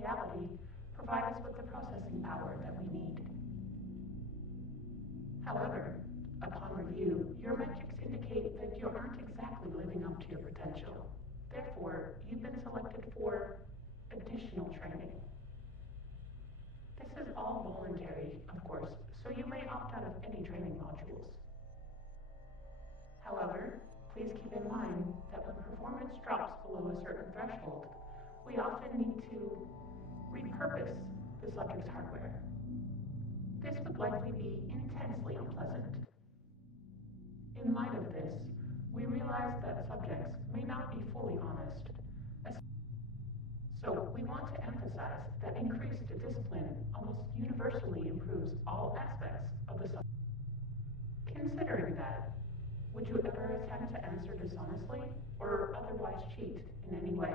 reality provide us with the processing power that we need. However, upon review, your metrics indicate that you aren't exactly living up to your potential. Therefore, you've been selected for additional training. This is all voluntary, of course, so you may opt out of any training modules. However, please keep in mind that when performance drops below a certain threshold, we often need to repurpose the subject's hardware. This would likely be intensely unpleasant. In light of this, we realize that subjects may not be fully honest. So we want to emphasize that increased discipline almost universally improves all aspects of the subject. Considering that, would you ever attempt to answer dishonestly or otherwise cheat in any way?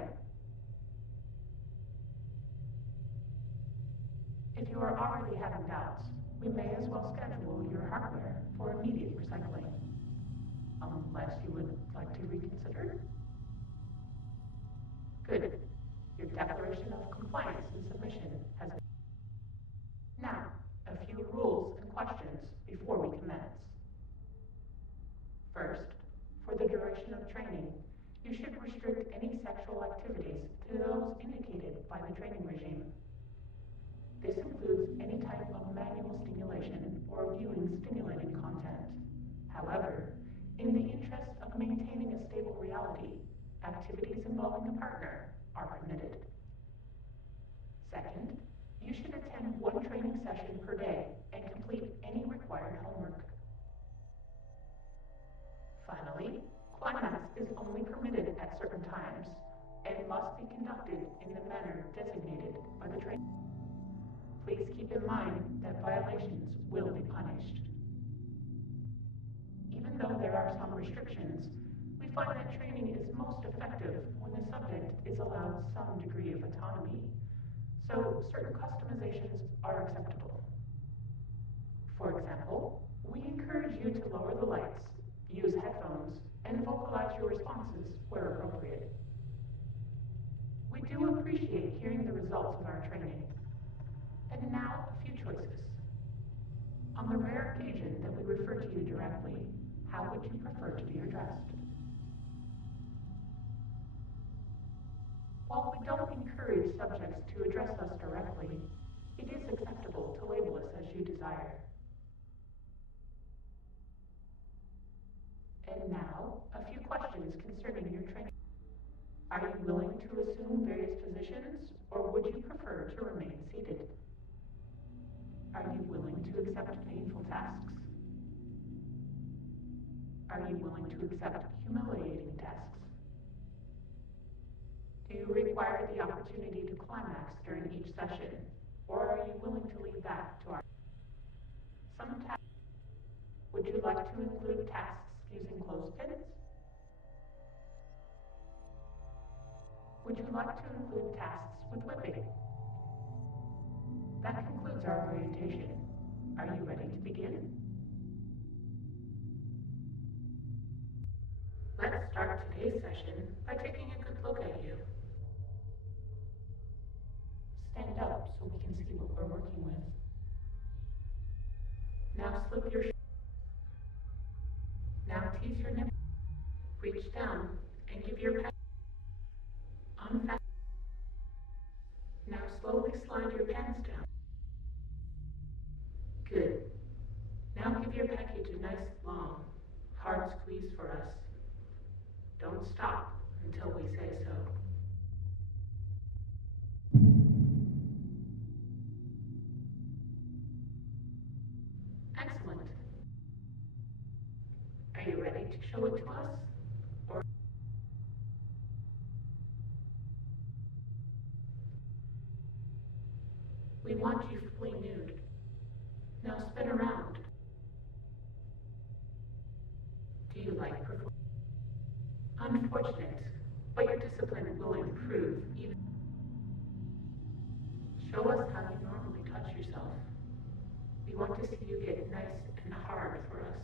If you are already having doubts, we may as well schedule your hardware for immediate recycling, unless you would like to reconsider. Good. Your declaration of compliance and submission has been. Now, a few rules and questions before we commence. First, for the duration of training, you should restrict any sexual activities to those indicated by the training regime. This includes any type of manual stimulation or viewing stimulating content. However, in the interest of maintaining a stable reality, activities involving a partner are permitted. Second, you should attend one training session per day and complete any required homework. Finally, climax is only permitted at certain times and must be conducted in the manner designated by the trainer. Please keep in mind that violations will be punished. Even though there are some restrictions, we find that training is most effective when the subject is allowed some degree of autonomy, so certain customizations are acceptable. For example, we encourage you to lower the lights, use headphones, and vocalize your responses where appropriate. We do appreciate hearing the results of our training. And now, a few choices. On the rare occasion that we refer to you directly, how would you prefer to be addressed? While we don't encourage subjects to address us directly, it is acceptable to label us as you desire. And now, a few questions concerning your training. Are you willing to assume various positions, or would you prefer to remain seated? Are you willing to accept painful tasks? Are you willing to accept humiliating tasks? Do you require the opportunity to climax during each session, or are you willing to leave that to our some tasks? Would you like to include tasks using clothespins? Would you like to include tasks with whipping? That concludes our orientation. Are you ready to begin? Let's start today's session by taking a good look at you. Stand up so we can see what we're working with. Now slip your Now tease your nipple. Reach down and give your pet. Unfasten. Now slowly slide your pants down. Good. Now give your package a nice, long, hard squeeze for us. Don't stop until we say so. Excellent. Are you ready to show it to us? Or we want you fully nude. Now spin around. Do you like performing? Unfortunate, but your discipline will improve even. Show us how you normally touch yourself. We want to see you get nice and hard for us.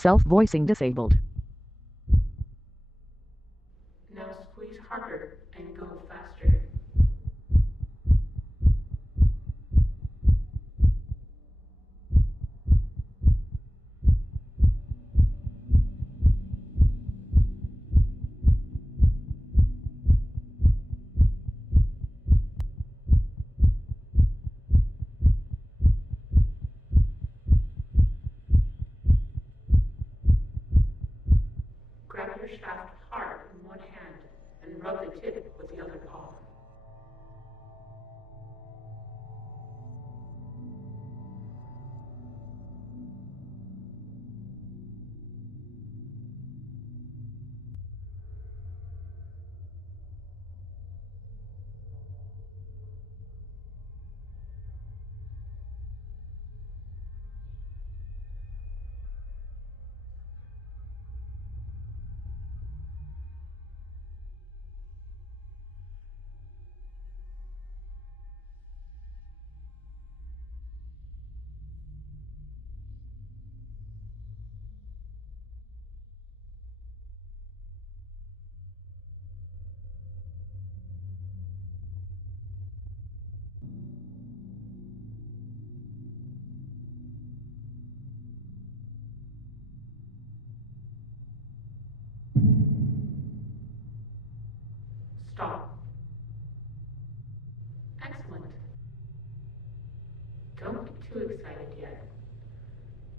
Self-voicing disabled. Now squeeze harder and go faster. Grab your shaft hard in one hand and rub the tip with the other paw. Stop. Excellent. Don't get too excited yet.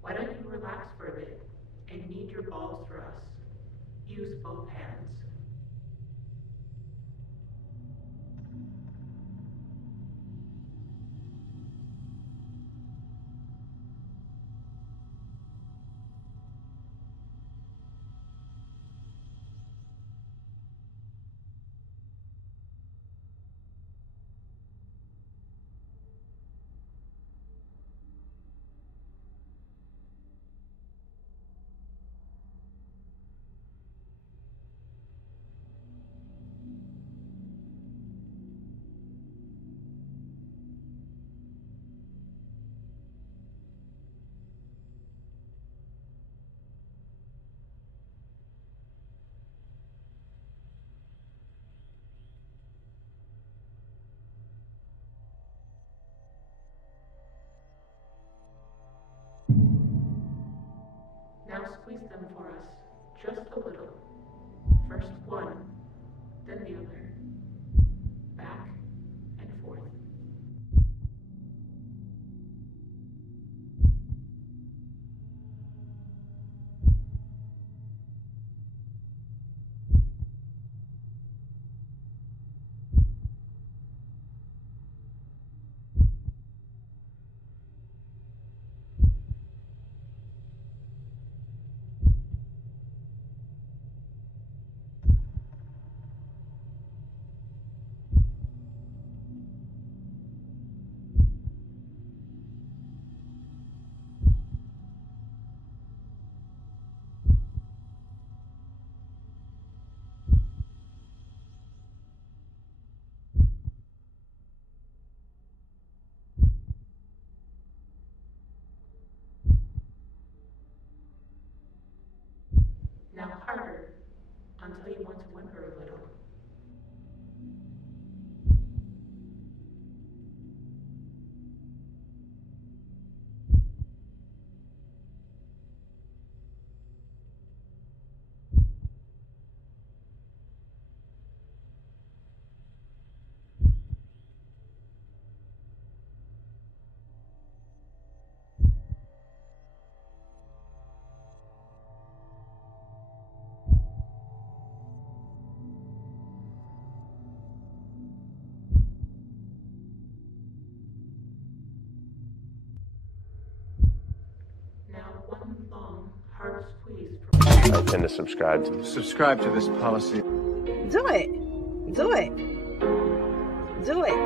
Why don't you relax for a bit and knead your balls for us? Use both hands. Now squeeze them for us, just a little. First one, then the other. Back and forth. Now harder, until you want to whimper a little. Now one long, hard squeeze from I tend to subscribe to this policy. Do it. Do it. Do it.